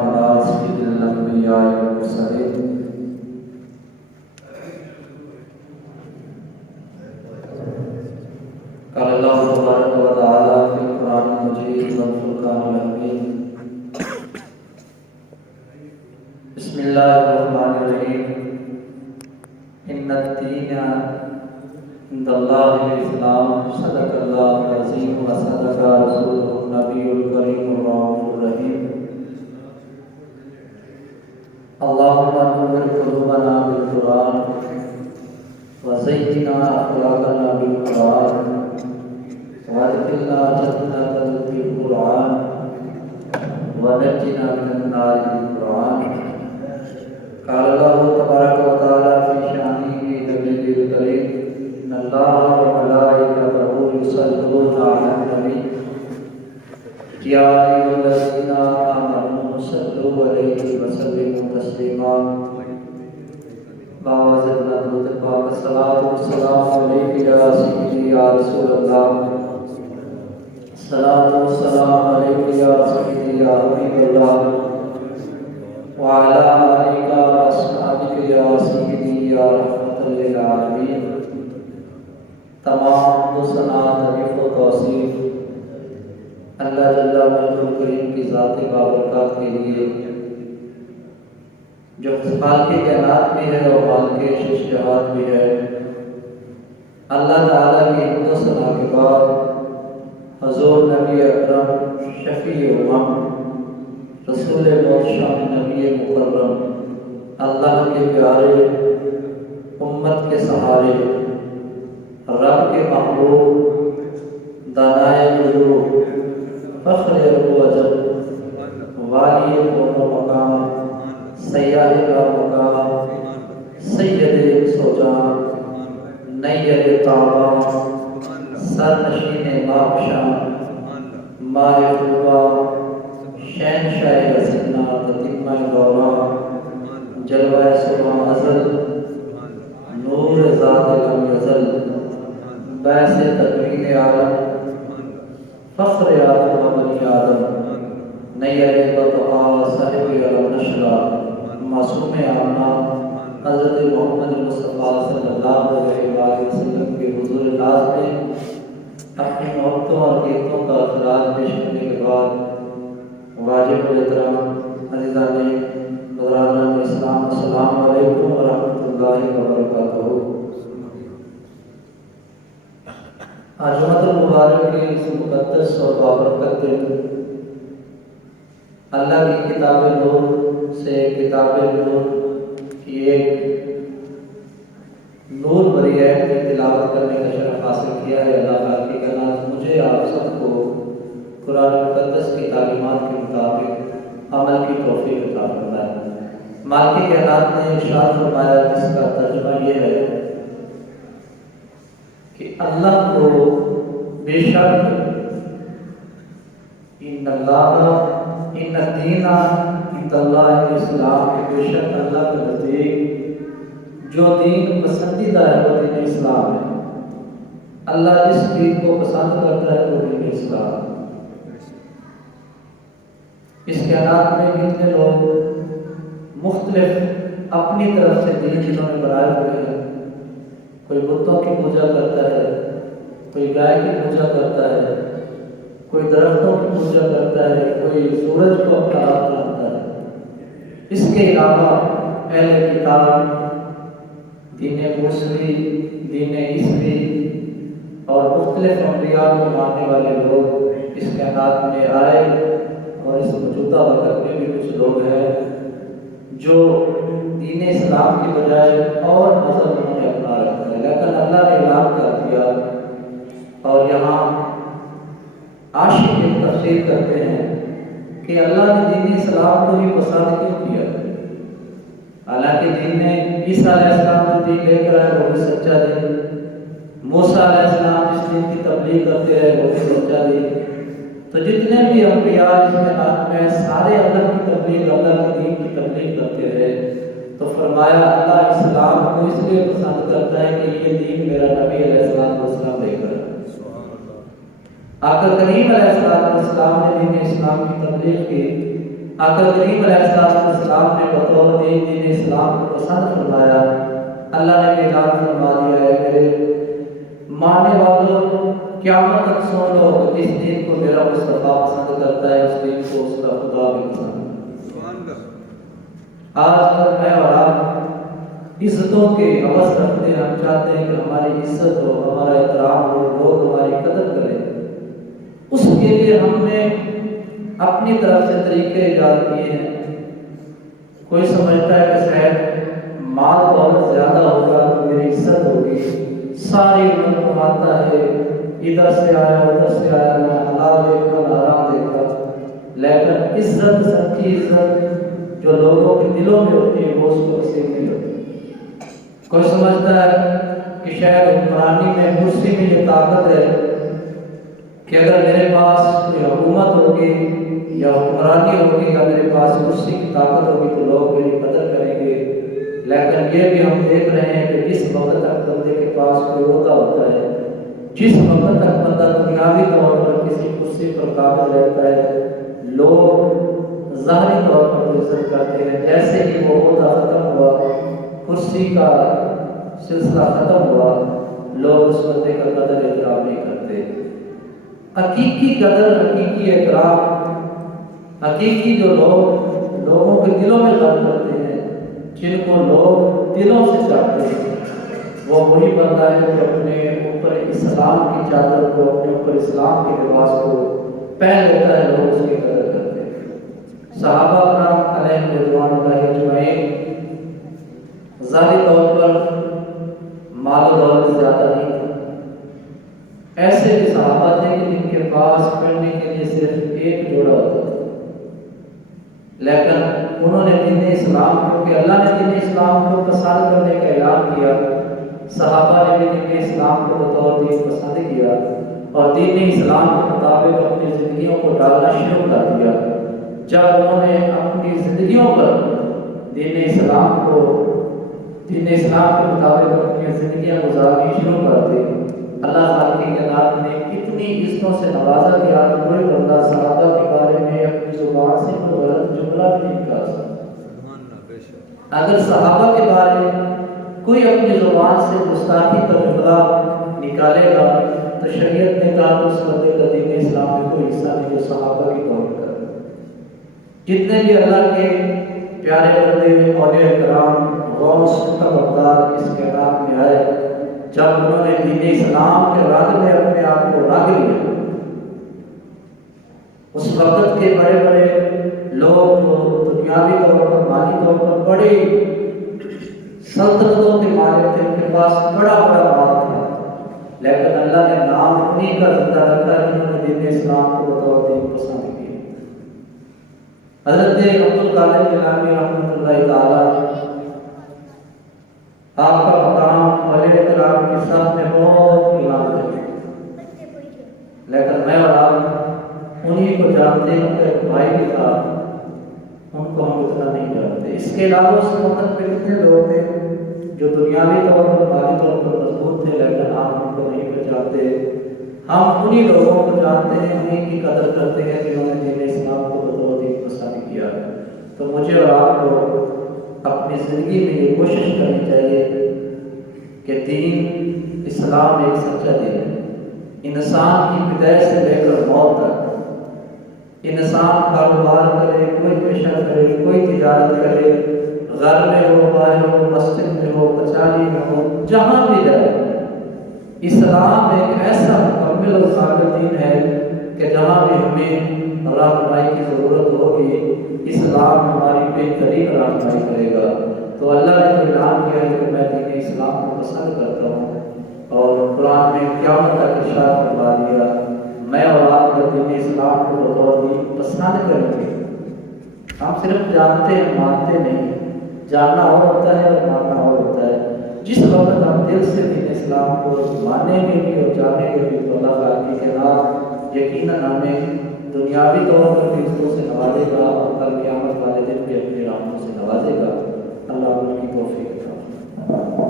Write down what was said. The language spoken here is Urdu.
على سيد الأنبياء والمرسلين قال الله تبارك وتعالى في القرآن المجيد والفرقان الحميد بسم الله الرحمن الرحيم إن الدين عند الله الإسلام صدق الله العظيم وصدق رسوله النبي الكريم الرؤوف الرحيم اللهم نور قلوبنا بالقرآن وزينا أخلاقنا بالقرآن وادخلنا جنة بالقرآن ونجنا من النار بالقرآن. قال الله تبارك وتعالى في شأنه نبيه الكريم إن الله وملائكته يصلون على النبي يا أيها الذين آمنوا صلوا عليه وسلموا تسليما. الصلاة والسلام عليك يا سيدي يا رسول الله. الصلاة والسلام عليك يا سيدي يا حبيب الله وعلى آلك وأصحابك يا سيدي يا رحمة للعالمين. تمام ثنا تعریف و توصیف اللہ جل مجدہ کریم کی ذات بابرکات کے لیے جو خالق کائنات بھی ہے اور مالک شش جہات بھی ہے. اللہ تعالیٰ کی حمد و ثنا کے بعد حضور نبی اکرم شفیع امم رسول شان نبی مکرم اللہ کے پیارے امت کے سہارے رب کے محبوب دانائے قلوب فخر ارب و عجب والی کون و مقام سیاح کا مقام سید سوجان نیر تابا سرنشین ماہشان ماہ خوبا شہنشاہ حسنہ تتمہ غورا جلوہ سبحان ازل نور ذات لم یزل بیس تکوین عالم فخر آدم و بنی آدم نیر بطعا صاحب علم نشرہ معصوم آمنہ حضرت محمد مصطفیٰ صلی اللہ علیہ وسلم کے حضور ناز میں اپنی محبتوں اور گیتوں کا اخراج پیش کرنے کے بعد واجب الاحترام عزیزان برادران اسلام السلام علیکم ورحمۃ اللہ وبرکاتہ. آج جمعۃ المبارک کے اس مقدس اور بابرکت دن اللہ کی کتاب نور سے کتاب نور کی ایک نور بری آیت کی تلاوت کرنے کا شرف حاصل کیا ہے. اللہ باقی کا نام مجھے آپ سب کو قرآن مقدس کی تعلیمات کے مطابق عمل کی توفیق عطا فرمائے. مالک کائنات نے ارشاد فرمایا جس کا ترجمہ یہ ہے کہ اللہ کو بے شک ان الدین عند اللہ الاسلام کے بے شک اللہ کے نزدیک جو دین پسندیدہ ہے وہ دین اسلام ہے. اللہ جس دین کو پسند کرتا ہے وہ دین اسلام. اس کائنات میں کتنے لوگ مختلف اپنی طرف سے دین جنہوں نے بنائے ہوئے ہیں. کوئی بتوں کی پوجا کرتا ہے, کوئی گائے کی پوجا کرتا ہے, کوئی درختوں کی پوجا کرتا ہے, کوئی سورج کو اپنا رب مانتا ہے. اس کے علاوہ اہل کتاب دین موسوی, دین عیسوی اور مختلف انبیاء کو ماننے والے لوگ اس کائنات میں آئے اور اس موجودہ وقت میں بھی کچھ لوگ ہیں جو دین اسلام کی بجائے اور مذہب انہوں نے اپنا رکھا ہے. لیکن اللہ نے اعلان کر دیا اور یہاں عاشق ایک تفسیر کرتے ہیں کہ اللہ نے دین اسلام کو بھی پسند کیوں کیا. حالانکہ دین نے عیسیٰ علیہ السلام جو دین لے کر آئے وہ بھی سچا دین, موسیٰ علیہ السلام جس دین کی تبلیغ کرتے رہے وہ بھی سچا دین. تو جتنے بھی انبیاء اس کائنات میں سارے اللہ کی تبلیغ, اللہ کے دین کی تبلیغ کرتے رہے. تو فرمایا اللہ اسلام کو اس لیے پسند کرتا ہے کہ یہ دین میرا نبی علیہ السلام لے کر آقا کریم علیہ السلام نے دین اسلام کی تبلیغ کی آقا کریم علیہ السلام نے بطور دین اسلام کو پسند فرمایا۔ اللہ نے اعلان فرما دیا ہے میرے ماننے والوں قیامت تک سن لو، جس دین کو میرا مصطفیٰ پسند کرتا ہے اس دین کو اس کا خدا بھی پسند۔ آج کل میں اور آپ عزتوں کے عوض رکھتے ہیں، ہم چاہتے ہیں کہ ہماری عزت ہو، ہمارا احترام ہو، لوگ ہماری قدر کریں۔ اس کے لیے ہم نے اپنی طرف سے طریقے ایجاد کیے ہیں۔ کوئی سمجھتا ہے کہ شاید مال دولت زیادہ ہوگا تو میری عزت ہوگی، ساری عمر کماتا ہے، ادھر سے آیا ادھر سے آیا، نہ حلال دیکھا نہ حرام دیکھا، لیکن عزت، سچی عزت جو لوگوں کے دلوں میں ہوتی ہے وہ اس کو نصیب نہیں ہوتی۔ کوئی سمجھتا ہے کہ شاید حکمرانی میں، کرسی میں یہ طاقت ہے کہ اگر میرے پاس کوئی حکومت ہوگی یا حکمرانی ہوگی یا میرے پاس کرسی کی طاقت ہوگی تو لوگ میری قدر کریں گے۔ لیکن یہ بھی ہم دیکھ رہے ہیں کہ جس وقت تک بندے کے پاس کوئی عہدہ ہوتا ہے، جس وقت تک بندہ دنیاوی طور پر کسی کرسی پر قابض رہتا ہے، لوگ ظاہری طور پر عزت کرتے ہیں۔ جیسے ہی وہ عہدہ ختم ہوا، کرسی کا سلسلہ ختم ہوا، لوگ اس بندے کا قدر احترام نہیں کرتے۔ حقیقی قدر، حقیقی احترام، حقیقی جو لوگ لوگوں کے دلوں میں غلط کرتے ہیں، جن کو لوگ دلوں سے چاہتے ہیں، وہ وہی بندہ ہے جو اپنے اوپر اسلام کی چادر کو، اپنے اوپر اسلام کے لباس کو پہن لیتا ہے، لوگ اس کی قدر کرتے ہیں۔ صحابہ کرام علیہم رضوان اللہ اجمعین ظاہری طور پر مال و دولت زیادہ نہیں تھا، ایسے بھی صحابہ تھے کہ جن کے پاس پڑھنے کے لیے صرف ایک جوڑا ہوتا تھا، لیکن انہوں نے دین اسلام کو، کہ اللہ نے دین اسلام کو پسند کرنے کا اعلان کیا، صحابہ نے بھی دین اسلام کو بطور دین پسند کیا اور دین اسلام کے مطابق اپنی زندگیوں کو ڈالنا شروع کر دیا۔ جب انہوں نے اپنی زندگیوں پر دین اسلام کے مطابق اپنی زندگیاں گزارنی شروع کر دی، اللہ خالق کائنات نے اتنی عزتوں سے نوازا کہ آج کوئی بندہ صحابہ کے بارے میں اپنی زبان سے کوئی غلط جملہ بھی نہیں نکال سکتا۔ اگر صحابہ کے بارے میں کوئی اپنی زبان سے گستاخی کا جملہ نکالے گا تو شریعت نے کہا اس بندے کا دین اسلام میں کوئی حصہ نہیں جو صحابہ کی توہین کرے۔ جتنے بھی اللہ کے پیارے بندے، اولیاء کرام، غوث، تبردار اس کائنات میں آئے، جب انہوں نے دین اسلام کے رنگ میں اپنے آپ کو رنگ لیا، اس وقت کے بڑے بڑے لوگ جو دنیاوی طور پر، مالی طور پر بڑے سلطنتوں کے مالک تھے، ان کے پاس بڑا بڑا مال تھا، لیکن اللہ نے نام انہیں کا زندہ رکھا جنہوں نے دین اسلام کو بطور دین پسند کیا۔ حضرت عبد القادر جیلانی رحمۃ اللہ تعالی، آپ کا مقام اولیاء کرام کے ساتھ میں بہت بلند ہے، لیکن میں اور آپ انہی کو جانتے ہیں، ان کا ایک بھائی بھی تھا، ان کو ہم اتنا نہیں جانتے۔ اس کے علاوہ اس وقت پہ کتنے لوگ تھے جو دنیاوی طور پر، مالی طور پر مضبوط تھے، لیکن ہم ان کو نہیں پہچانتے۔ ہم انہی لوگوں کو جانتے ہیں، انہی کی قدر کرتے ہیں جنہوں نے دین اسلام کو بطور دین پسند کیا۔ تو مجھے اور آپ کو اپنی زندگی میں یہ کوشش کرنی چاہیے کہ دین اسلام ایک سچا دین ہے۔ انسان کی پیدائش سے لے کر موت تک انسان کاروبار کرے، کوئی پیشہ کرے، کوئی تجارت کرے، گھر میں ہو، باہر ہو، مسجد میں ہو، کچہری میں ہو، جہاں بھی جائے، اسلام ایک ایسا مکمل اور کامل دین ہے کہ جہاں بھی ہمیں رہنمائی کی ضرورت ہوگی، اسلام ہماری بہترین رہنمائی کرے گا۔ تو اللہ نے تو اعلان کیا ہے کہ میں دین اسلام کو پسند کرتا ہوں، اور قرآن میں قیامت تک ارشاد فرما دیا، میں اور آپ کا دین اسلام کو بطور دین پسند کریں گے۔ ہم صرف جانتے ہیں، مانتے نہیں۔ جاننا اور ہوتا ہے اور ماننا اور ہوتا ہے۔ جس وقت ہم دل سے دین اسلام کو مانیں گے بھی اور جانیں گے بھی، تو اللہ تعالیٰ کے نام یقیناً ہمیں دنیاوی طور پر بھی عزتوں سے نوازے گا اور کل قیامت والے دن بھی اپنی رحمتوں سے نوازے گا۔ اللہ ان کی توفیق عطا فرمائے۔